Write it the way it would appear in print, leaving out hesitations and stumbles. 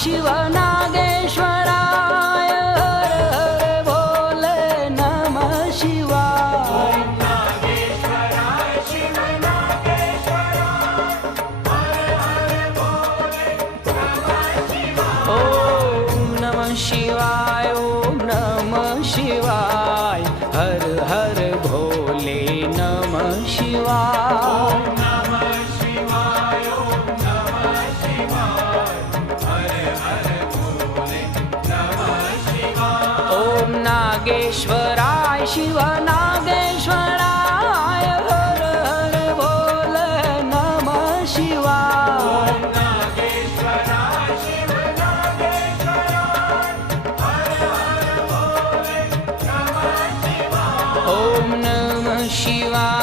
शिव नागेश्वराय हर हर भोले नमः शिवाय। ओम नमः शिवाय, ओम नमः शिवाय, हर हर भोले नमः शिवाय। ओम नागेश्वराय शिव नागेश्वराय हर हर भोले नमः शिवाय। ओम नमः शिवाय,